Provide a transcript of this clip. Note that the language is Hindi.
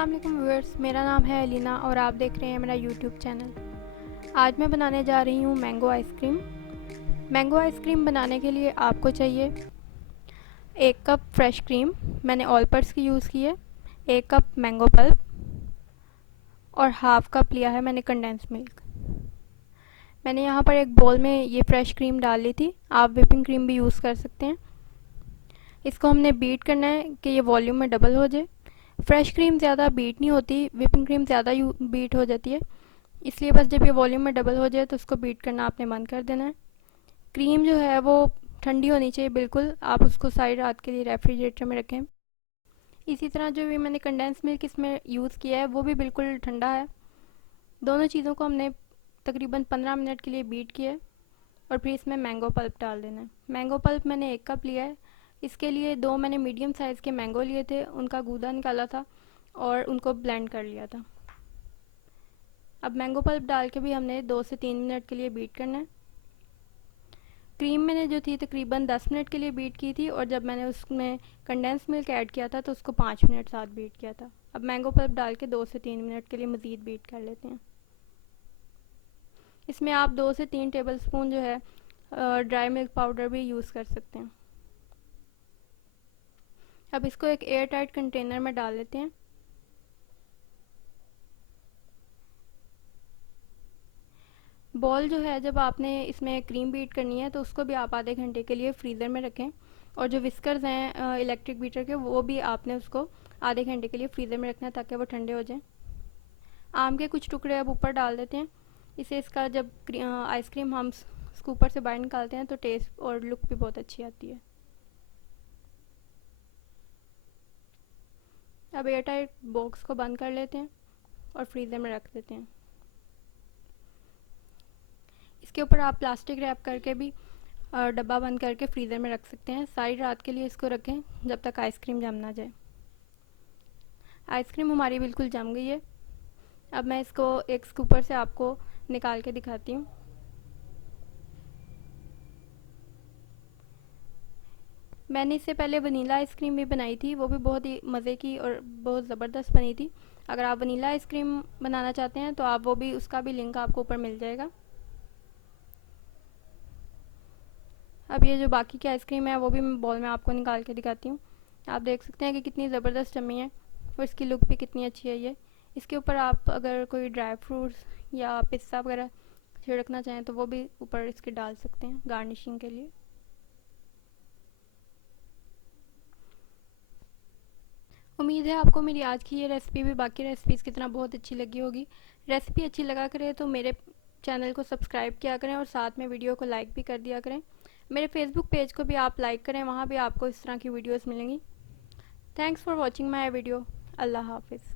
अस्सलाम वालेकुम व्यूअर्स, मेरा नाम है अलीना और आप देख रहे हैं मेरा यूट्यूब चैनल। आज मैं बनाने जा रही हूँ मैंगो आइसक्रीम। मैंगो आइसक्रीम बनाने के लिए आपको चाहिए 1 कप फ्रेश क्रीम, मैंने ऑल पर्स की यूज़ की है, 1 कप मैंगो पल्प और हाफ कप लिया है मैंने कंडेंस मिल्क। मैंने यहाँ पर एक बोल में ये फ्रेश क्रीम डाल ली थी, आप व्हिपिंग क्रीम भी यूज़ कर सकते हैं। इसको हमने बीट करना है कि ये वॉल्यूम में डबल हो जाए। फ्रेश क्रीम ज़्यादा बीट नहीं होती, व्हिपिंग क्रीम ज़्यादा बीट हो जाती है, इसलिए बस जब ये वॉल्यूम में डबल हो जाए तो उसको बीट करना आपने बंद कर देना है। क्रीम जो है वो ठंडी होनी चाहिए बिल्कुल, आप उसको सारी रात के लिए रेफ्रिजरेटर में रखें। इसी तरह जो भी मैंने कंडेंस मिल्क इसमें यूज़ किया है वो भी बिल्कुल ठंडा है। दोनों चीज़ों को हमने तकरीबन 15 मिनट के लिए बीट किया है और फिर इसमें मैंगो पल्प डाल देना है। मैंगो पल्प मैंने 1 कप लिया है। इसके लिए 2 मैंने मीडियम साइज़ के मैंगो लिए थे, उनका गूदा निकाला था और उनको ब्लेंड कर लिया था। अब मैंगो पल्प डाल के भी हमने 2 से 3 मिनट के लिए बीट करना है। क्रीम मैंने जो थी तकरीबन 10 मिनट के लिए बीट की थी और जब मैंने उसमें कंडेंस मिल्क ऐड किया था तो उसको 5 मिनट साथ बीट किया था। अब मैंगो पल्प डाल के 2 से 3 मिनट के लिए मज़ीद बीट कर लेते हैं। इसमें आप 2 से 3 टेबल स्पून जो है ड्राई मिल्क पाउडर भी यूज़ कर सकते हैं। अब इसको एक एयर टाइट कंटेनर में डाल लेते हैं। बॉल जो है जब आपने इसमें क्रीम बीट करनी है तो उसको भी आप आधे घंटे के लिए फ्रीज़र में रखें और जो विस्कर्स हैं इलेक्ट्रिक बीटर के वो भी आपने उसको आधे घंटे के लिए फ्रीज़र में रखना है ताकि वो ठंडे हो जाएं। आम के कुछ टुकड़े अब ऊपर डाल देते हैं। इससे इसका जब आइसक्रीम हम स्कूपर से बाहर निकालते हैं तो टेस्ट और लुक भी बहुत अच्छी आती है। अब एयर टाइट बॉक्स को बंद कर लेते हैं और फ्रीज़र में रख देते हैं। इसके ऊपर आप प्लास्टिक रैप करके भी डब्बा बंद करके फ्रीज़र में रख सकते हैं। सारी रात के लिए इसको रखें जब तक आइसक्रीम जम ना जाए। आइसक्रीम हमारी बिल्कुल जम गई है। अब मैं इसको एक स्कूपर से आपको निकाल के दिखाती हूँ। मैंने इससे पहले वनीला आइसक्रीम भी बनाई थी, वो भी बहुत ही मज़े की और बहुत ज़बरदस्त बनी थी। अगर आप वनीला आइसक्रीम बनाना चाहते हैं तो आप वो भी, उसका भी लिंक आपको ऊपर मिल जाएगा। अब ये जो बाकी की आइसक्रीम है वो भी मैं बॉल में आपको निकाल के दिखाती हूँ। आप देख सकते हैं कि कितनी ज़बरदस्त जमी है और इसकी लुक भी कितनी अच्छी है। ये इसके ऊपर आप अगर कोई ड्राई फ्रूट्स या पिस्ता वगैरह छिड़कना चाहें तो वो भी ऊपर इसके डाल सकते हैं गार्निशिंग के लिए। उम्मीद है आपको मेरी आज की ये रेसिपी भी बाकी रेसिपीज़ की तरह बहुत अच्छी लगी होगी। रेसिपी अच्छी लगा करे तो मेरे चैनल को सब्सक्राइब किया करें और साथ में वीडियो को लाइक भी कर दिया करें। मेरे फेसबुक पेज को भी आप लाइक करें, वहाँ भी आपको इस तरह की वीडियोस मिलेंगी। Thanks for watching my video. अल्लाह हाफिज़।